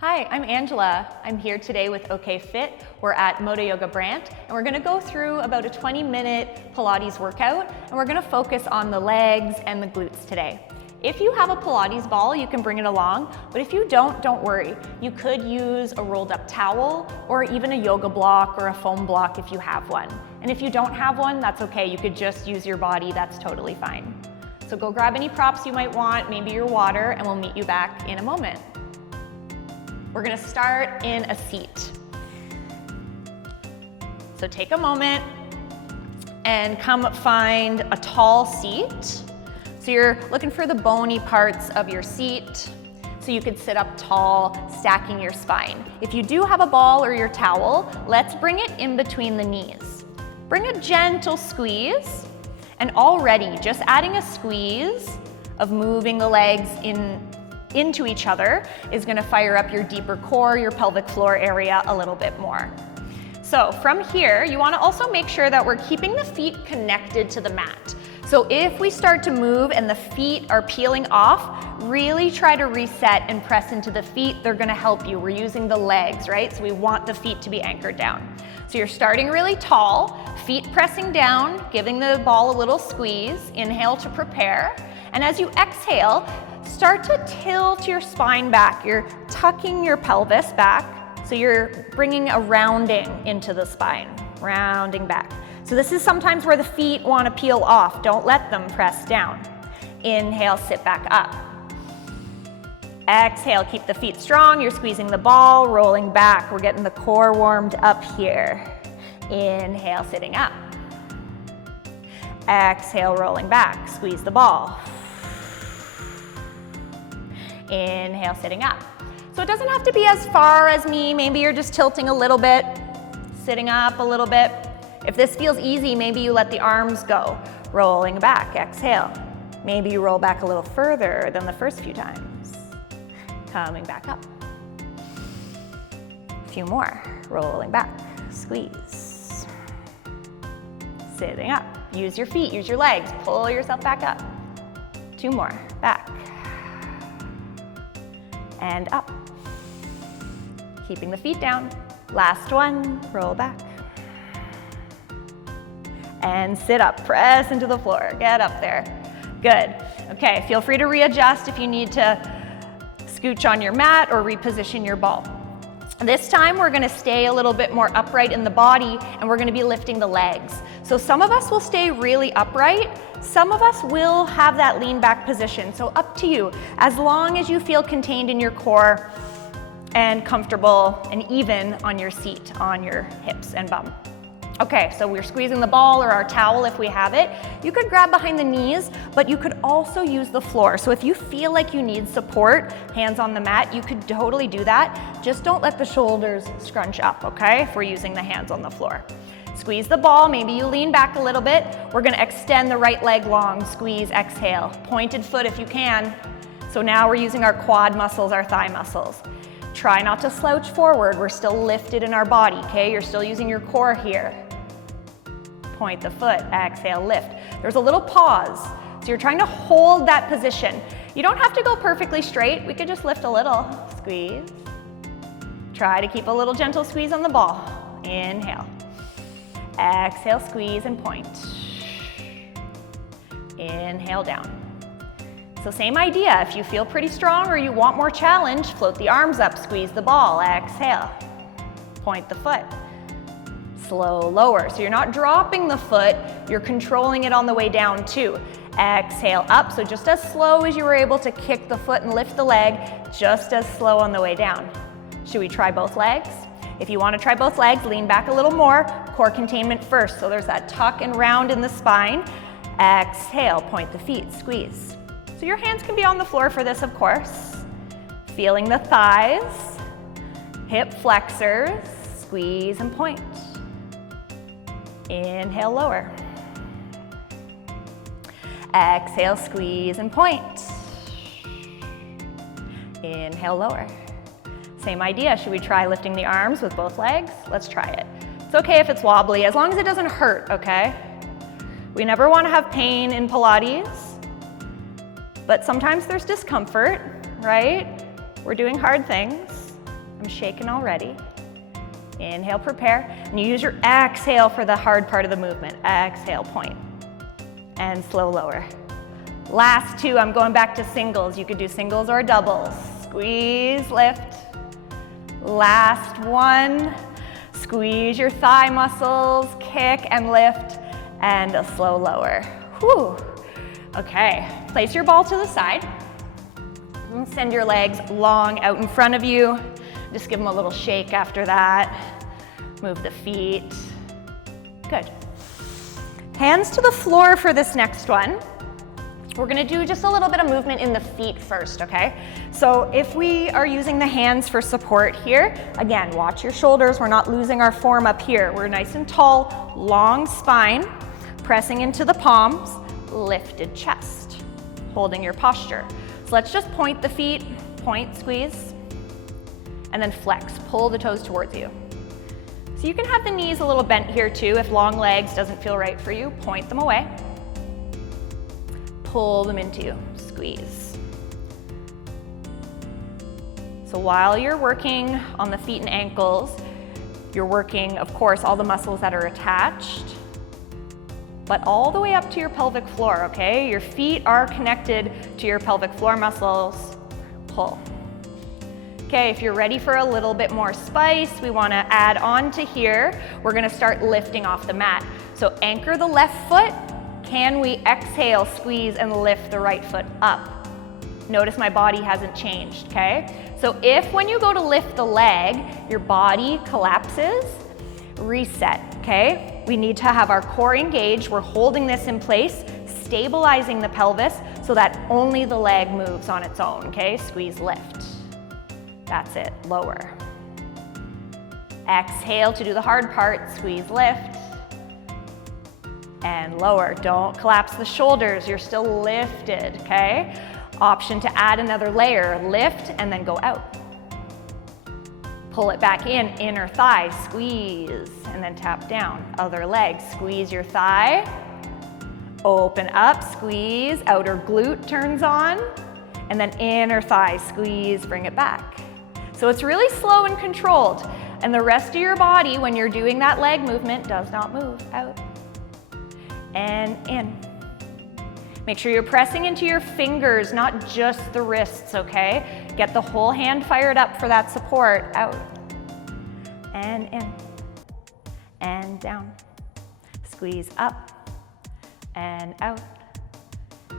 Hi, I'm Angela. I'm here today with OK Fit. We're at Moda Yoga Brant, and we're gonna go through about a 20-minute Pilates workout, and we're gonna focus on the legs and the glutes today. If you have a Pilates ball, you can bring it along, but if you don't worry. You could use a rolled up towel or even a yoga block or a foam block if you have one. And if you don't have one, that's okay. You could just use your body, that's totally fine. So go grab any props you might want, maybe your water, and we'll meet you back in a moment. We're gonna start in a seat. So take a moment and come find a tall seat. So you're looking for the bony parts of your seat so you could sit up tall, stacking your spine. If you do have a ball or your towel, let's bring it in between the knees. Bring a gentle squeeze, and already just adding a squeeze of moving the legs into each other is gonna fire up your deeper core, your pelvic floor area a little bit more. So from here, you wanna also make sure that we're keeping the feet connected to the mat. So if we start to move and the feet are peeling off, really try to reset and press into the feet. They're gonna help you. We're using the legs, right? So we want the feet to be anchored down. So you're starting really tall, feet pressing down, giving the ball a little squeeze. Inhale to prepare. And as you exhale, start to tilt your spine back. You're tucking your pelvis back, so you're bringing a rounding into the spine, rounding back. So this is sometimes where the feet want to peel off. Don't let them press down. Inhale, sit back up. Exhale, keep the feet strong. You're squeezing the ball, rolling back. We're getting the core warmed up here. Inhale, sitting up. Exhale, rolling back. Squeeze the ball. Inhale, sitting up. So it doesn't have to be as far as me. Maybe you're just tilting a little bit, sitting up a little bit. If this feels easy, maybe you let the arms go. Rolling back, exhale. Maybe you roll back a little further than the first few times. Coming back up. A few more. Rolling back, squeeze. Sitting up. Use your feet, use your legs. Pull yourself back up. Two more, back. And up. Keeping the feet down. Last one, roll back. And sit up, press into the floor, get up there. Good, okay, feel free to readjust if you need to scooch on your mat or reposition your ball. This time we're gonna stay a little bit more upright in the body and we're gonna be lifting the legs. So some of us will stay really upright, some of us will have that lean back position. So up to you, as long as you feel contained in your core and comfortable and even on your seat, on your hips and bum. Okay, so we're squeezing the ball or our towel if we have it. You could grab behind the knees, but you could also use the floor. So if you feel like you need support, hands on the mat, you could totally do that. Just don't let the shoulders scrunch up, okay? If we're using the hands on the floor. Squeeze the ball, maybe you lean back a little bit. We're gonna extend the right leg long, squeeze, exhale. Pointed foot if you can. So now we're using our quad muscles, our thigh muscles. Try not to slouch forward. We're still lifted in our body, okay? You're still using your core here. Point the foot, exhale, lift. There's a little pause. So you're trying to hold that position. You don't have to go perfectly straight. We could just lift a little. Squeeze. Try to keep a little gentle squeeze on the ball. Inhale. Exhale, squeeze and point. Inhale down. So same idea. If you feel pretty strong or you want more challenge, float the arms up, squeeze the ball. Exhale. Point the foot. Slow lower. So you're not dropping the foot, you're controlling it on the way down too. Exhale up, so just as slow as you were able to kick the foot and lift the leg, just as slow on the way down. Should we try both legs? If you want to try both legs, lean back a little more, core containment first. So there's that tuck and round in the spine. Exhale, point the feet, squeeze. So your hands can be on the floor for this, of course. Feeling the thighs, hip flexors, squeeze and point. Inhale, lower. Exhale, squeeze and point. Inhale, lower. Same idea. Should we try lifting the arms with both legs? Let's try it. It's okay if it's wobbly, as long as it doesn't hurt, okay? We never want to have pain in Pilates, but sometimes there's discomfort, right? We're doing hard things. I'm shaking already. Inhale, prepare, and you use your exhale for the hard part of the movement. Exhale, point, and slow lower. Last two, I'm going back to singles. You could do singles or doubles. Squeeze, lift. Last one, squeeze your thigh muscles, kick and lift, and a slow lower. Whew. Okay, place your ball to the side. And send your legs long out in front of you. Just give them a little shake after that. Move the feet. Good. Hands to the floor for this next one. We're gonna do just a little bit of movement in the feet first, okay? So if we are using the hands for support here, again, watch your shoulders. We're not losing our form up here. We're nice and tall, long spine, pressing into the palms, lifted chest, holding your posture. So let's just point the feet, point, squeeze, and then flex, pull the toes towards you. So you can have the knees a little bent here too. If long legs doesn't feel right for you, point them away. Pull them into you, squeeze. So while you're working on the feet and ankles, you're working, of course, all the muscles that are attached, but all the way up to your pelvic floor, okay? Your feet are connected to your pelvic floor muscles. Pull. Okay, if you're ready for a little bit more spice, we wanna add on to here. We're gonna start lifting off the mat. So anchor the left foot. Can we exhale, squeeze, and lift the right foot up? Notice my body hasn't changed, okay? So if when you go to lift the leg, your body collapses, reset, okay? We need to have our core engaged. We're holding this in place, stabilizing the pelvis so that only the leg moves on its own, okay? Squeeze, lift. That's it, lower. Exhale to do the hard part, squeeze, lift. And lower. Don't collapse the shoulders, you're still lifted, okay? Option to add another layer, lift and then go out. Pull it back in, inner thigh, squeeze, and then tap down. Other leg, squeeze your thigh, open up, squeeze, outer glute turns on, and then inner thigh, squeeze, bring it back. So it's really slow and controlled, and the rest of your body, when you're doing that leg movement, does not move. Out and in. Make sure you're pressing into your fingers, not just the wrists, okay? Get the whole hand fired up for that support. Out and in and down. Squeeze up and out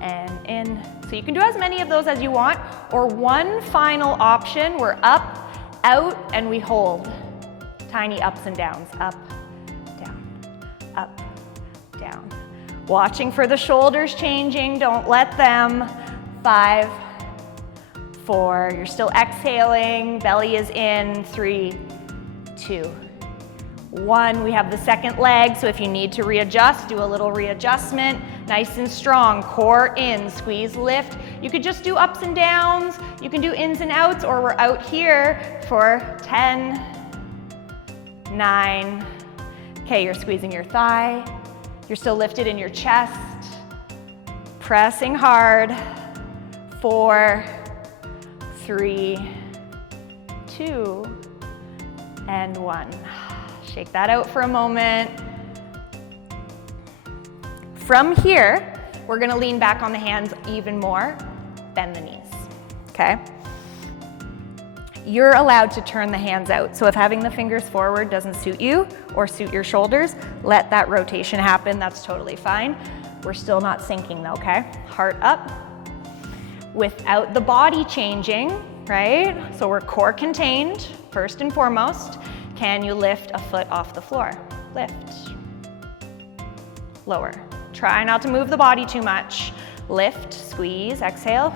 and in. So you can do as many of those as you want, or one final option, we're up, out, and we hold. Tiny ups and downs, up, down. Watching for the shoulders changing, don't let them. 5, 4, you're still exhaling, belly is in, 3, 2, 1. We have the second leg, so if you need to readjust, do a little readjustment. Nice and strong, core in, squeeze, lift. You could just do ups and downs, you can do ins and outs, or we're out here for 10, 9. Okay, you're squeezing your thigh. You're still lifted in your chest, pressing hard. 4, 3, 2, and 1. Shake that out for a moment. From here, we're gonna lean back on the hands even more, bend the knees, okay? You're allowed to turn the hands out. So if having the fingers forward doesn't suit you or suit your shoulders, let that rotation happen. That's totally fine. We're still not sinking though, okay? Heart up. Without the body changing, right? So we're core contained, first and foremost. Can you lift a foot off the floor? Lift. Lower. Try not to move the body too much. Lift, squeeze, exhale.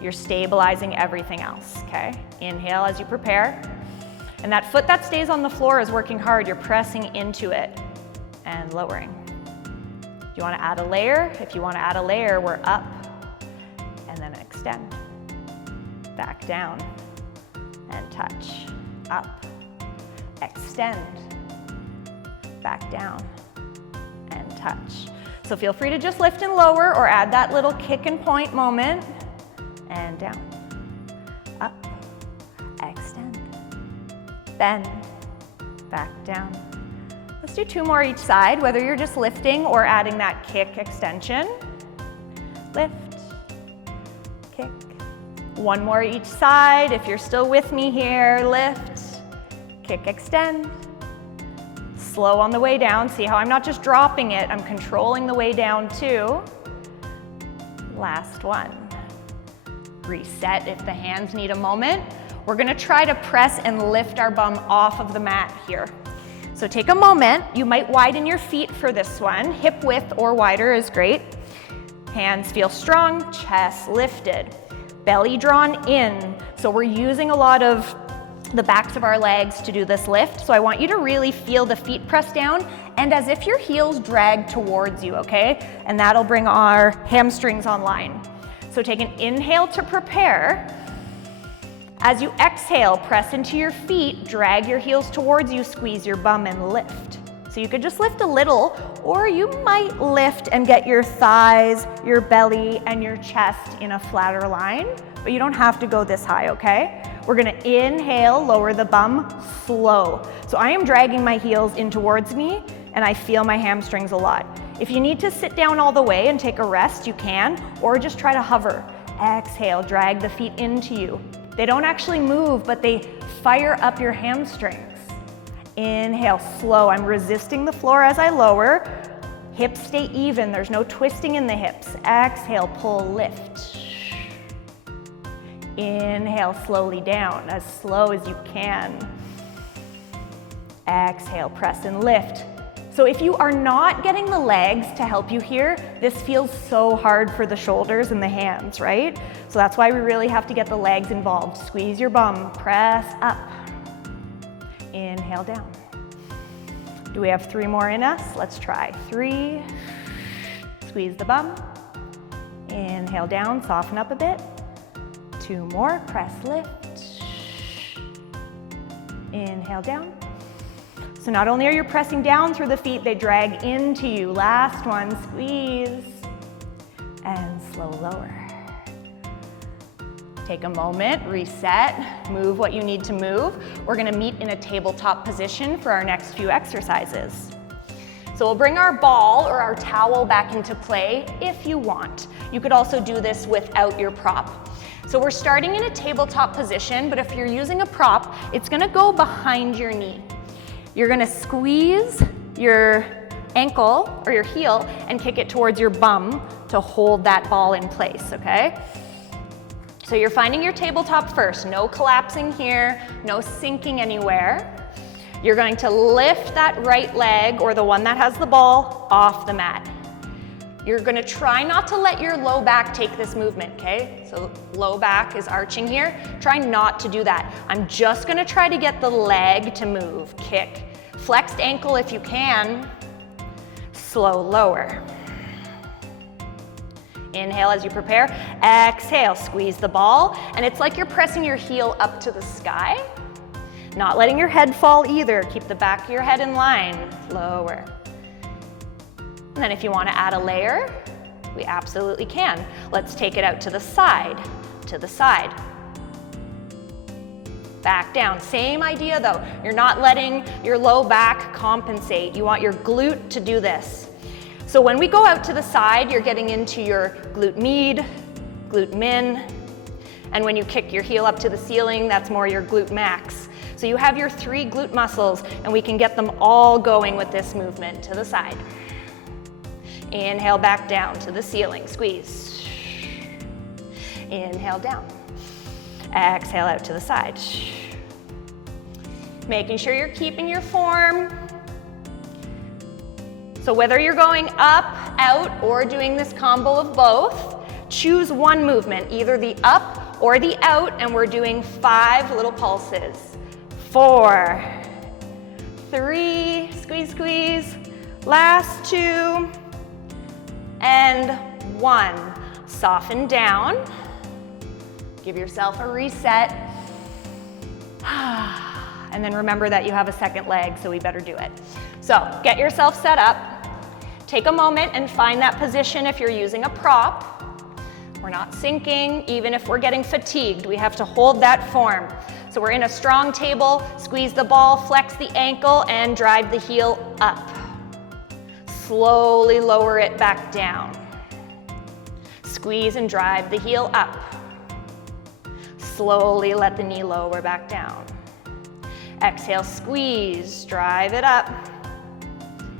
You're stabilizing everything else, okay? Inhale as you prepare. And that foot that stays on the floor is working hard. You're pressing into it and lowering. Do you want to add a layer? If you want to add a layer, we're up and then extend. Back down and touch. Up, extend, back down and touch. So feel free to just lift and lower or add that little kick and point moment. And down, up, bend, back down. Let's do 2 more each side, whether you're just lifting or adding that kick extension. Lift, kick. 1 more each side. If you're still with me here, lift, kick, extend. Slow on the way down. See how I'm not just dropping it, I'm controlling the way down too. Last one. Reset if the hands need a moment. We're gonna try to press and lift our bum off of the mat here. So take a moment. You might widen your feet for this one. Hip width or wider is great. Hands feel strong, chest lifted. Belly drawn in. So we're using a lot of the backs of our legs to do this lift. So I want you to really feel the feet press down and as if your heels drag towards you, okay? And that'll bring our hamstrings online. So take an inhale to prepare. As you exhale, press into your feet, drag your heels towards you, squeeze your bum and lift. So you could just lift a little, or you might lift and get your thighs, your belly, and your chest in a flatter line, but you don't have to go this high, okay? We're gonna inhale, lower the bum, slow. So I am dragging my heels in towards me, and I feel my hamstrings a lot. If you need to sit down all the way and take a rest, you can, or just try to hover. Exhale, drag the feet into you. They don't actually move, but they fire up your hamstrings. Inhale, slow. I'm resisting the floor as I lower. Hips stay even. There's no twisting in the hips. Exhale, pull, lift. Inhale, slowly down, as slow as you can. Exhale, press and lift. So if you are not getting the legs to help you here, this feels so hard for the shoulders and the hands, right? So that's why we really have to get the legs involved. Squeeze your bum, press up. Inhale down. Do we have 3 more in us? Let's try. 3, squeeze the bum. Inhale down, soften up a bit. 2 more, press, lift. Inhale down. So not only are you pressing down through the feet, they drag into you. Last one, squeeze, and slow lower. Take a moment, reset, move what you need to move. We're gonna meet in a tabletop position for our next few exercises. So we'll bring our ball or our towel back into play if you want. You could also do this without your prop. So we're starting in a tabletop position, but if you're using a prop, it's gonna go behind your knee. You're gonna squeeze your ankle or your heel and kick it towards your bum to hold that ball in place, okay? So you're finding your tabletop first. No collapsing here, no sinking anywhere. You're going to lift that right leg or the one that has the ball off the mat. You're gonna try not to let your low back take this movement, okay? So low back is arching here. Try not to do that. I'm just gonna try to get the leg to move, kick. Flexed ankle if you can. Slow lower. Inhale as you prepare. Exhale, squeeze the ball. And it's like you're pressing your heel up to the sky. Not letting your head fall either. Keep the back of your head in line. Lower. And then if you want to add a layer, we absolutely can. Let's take it out to the side, to the side. Back down. Same idea though. You're not letting your low back compensate. You want your glute to do this. So when we go out to the side, you're getting into your glute med, glute min, and when you kick your heel up to the ceiling, that's more your glute max. So you have your 3 glute muscles, and we can get them all going with this movement to the side. Inhale back down to the ceiling, squeeze. Inhale down. Exhale out to the side. Making sure you're keeping your form. So whether you're going up, out, or doing this combo of both, choose one movement, either the up or the out, and we're doing 5 little pulses. 4, 3, squeeze, squeeze. Last 2. And 1. Soften down. Give yourself a reset. And then remember that you have a second leg, so we better do it. So get yourself set up. Take a moment and find that position if you're using a prop. We're not sinking, even if we're getting fatigued. We have to hold that form. So we're in a strong table, squeeze the ball, flex the ankle, and drive the heel up. Slowly lower it back down. Squeeze and drive the heel up. Slowly let the knee lower back down. Exhale, squeeze, drive it up,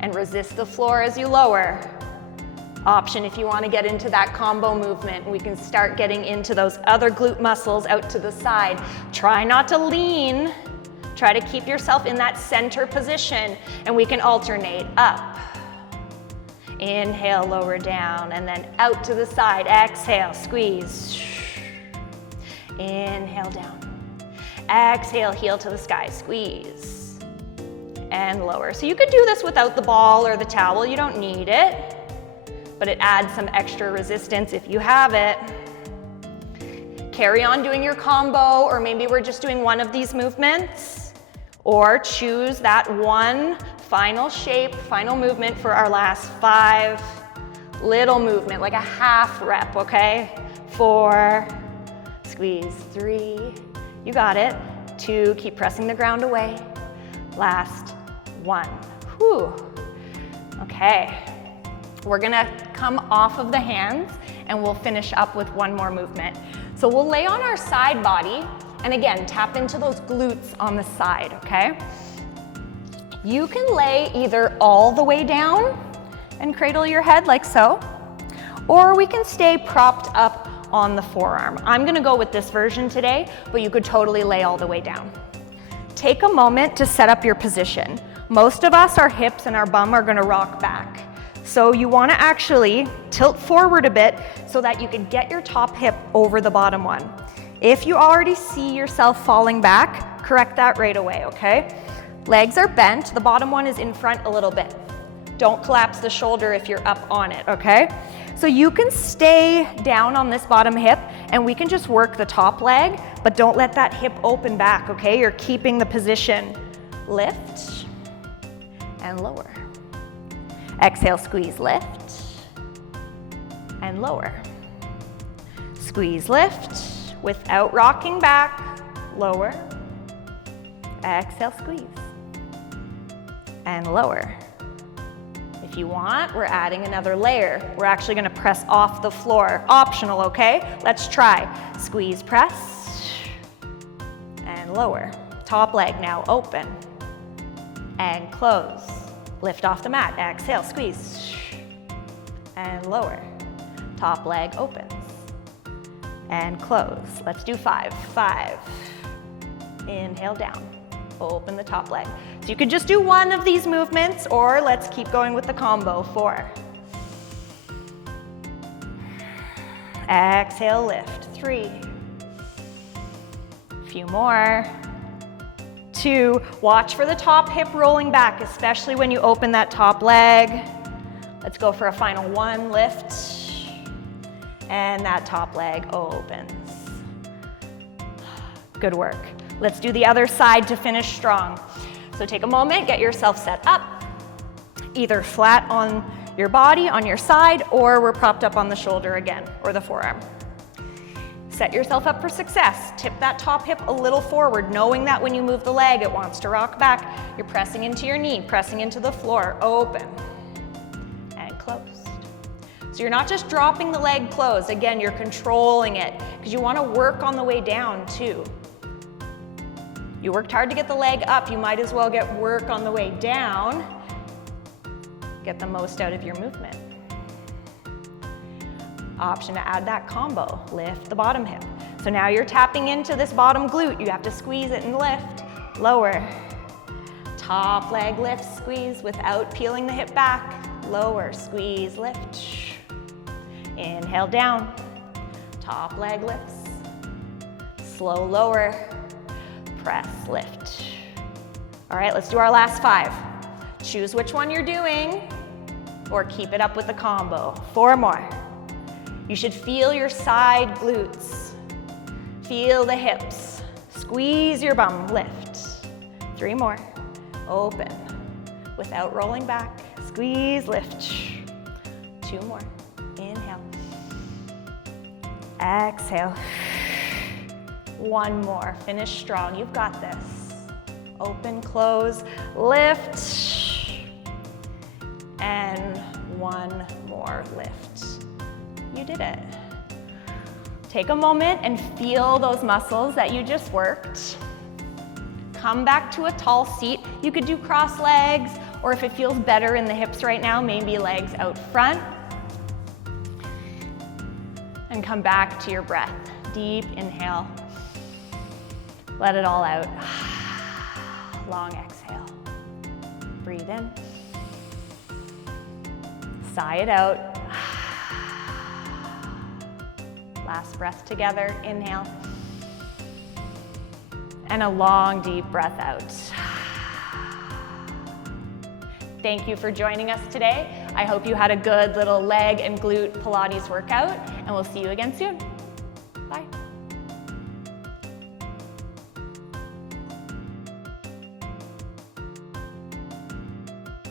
and resist the floor as you lower. Option if you want to get into that combo movement. We can start getting into those other glute muscles out to the side. Try not to lean. Try to keep yourself in that center position, and we can alternate up. Inhale, lower down, and then out to the side. Exhale, squeeze. Inhale, down. Exhale, heel to the sky, squeeze. And lower. So you could do this without the ball or the towel. You don't need it, but it adds some extra resistance if you have it. Carry on doing your combo, or maybe we're just doing one of these movements, or choose that one final shape, final movement for our last 5. Little movement, like a half rep, okay? 4, squeeze, 3, you got it. 2, keep pressing the ground away. Last 1, whew. Okay, we're gonna come off of the hands and we'll finish up with one more movement. So we'll lay on our side body, and again, tap into those glutes on the side, okay? You can lay either all the way down and cradle your head like so, or we can stay propped up on the forearm. I'm gonna go with this version today, but you could totally lay all the way down. Take a moment to set up your position. Most of us, our hips and our bum are gonna rock back. So you wanna actually tilt forward a bit so that you can get your top hip over the bottom one. If you already see yourself falling back, correct that right away, okay? Legs are bent, the bottom one is in front a little bit. Don't collapse the shoulder if you're up on it, okay? So you can stay down on this bottom hip and we can just work the top leg, but don't let that hip open back, okay? You're keeping the position. Lift and lower. Exhale, squeeze, lift and lower. Squeeze, lift without rocking back, lower. Exhale, squeeze and lower. If you want, we're adding another layer. We're actually gonna press off the floor. Optional, okay? Let's try. Squeeze, press, and lower. Top leg now open, and close. Lift off the mat, exhale, squeeze, and lower. Top leg opens, and close. Let's do 5. 5. Inhale down, open the top leg. So you could just do one of these movements, or let's keep going with the combo. 4. Exhale, lift. 3. A few more. 2. Watch for the top hip rolling back, especially when you open that top leg. Let's go for a final 1. Lift. And that top leg opens. Good work. Let's do the other side to finish strong. So take a moment, get yourself set up, either flat on your body, on your side, or we're propped up on the shoulder again, or the forearm. Set yourself up for success. Tip that top hip a little forward, knowing that when you move the leg, it wants to rock back. You're pressing into your knee, pressing into the floor, open, and closed. So you're not just dropping the leg closed. Again, you're controlling it, because you want to work on the way down too. You worked hard to get the leg up, you might as well get work on the way down. Get the most out of your movement. Option to add that combo, lift the bottom hip. So now you're tapping into this bottom glute. You have to squeeze it and lift, lower. Top leg lift, squeeze without peeling the hip back. Lower, squeeze, lift. Inhale down, top leg lifts. Slow lower. Press, lift. All right, let's do our last 5. Choose which one you're doing, or keep it up with the combo. 4 more. You should feel your side glutes. Feel the hips. Squeeze your bum, lift. 3 more. Open, without rolling back. Squeeze, lift. 2 more. Inhale. Exhale. One more, finish strong, you've got this. Open, close, lift, and one more lift. You did it. Take a moment and feel those muscles that you just worked. Come back to a tall seat. You could do cross legs, or if it feels better in the hips right now, maybe legs out front. And come back to your breath. Deep inhale. Let it all out. Long exhale. Breathe in. Sigh it out. Last breath together. Inhale. And a long, deep breath out. Thank you for joining us today. I hope you had a good little leg and glute Pilates workout, and we'll see you again soon.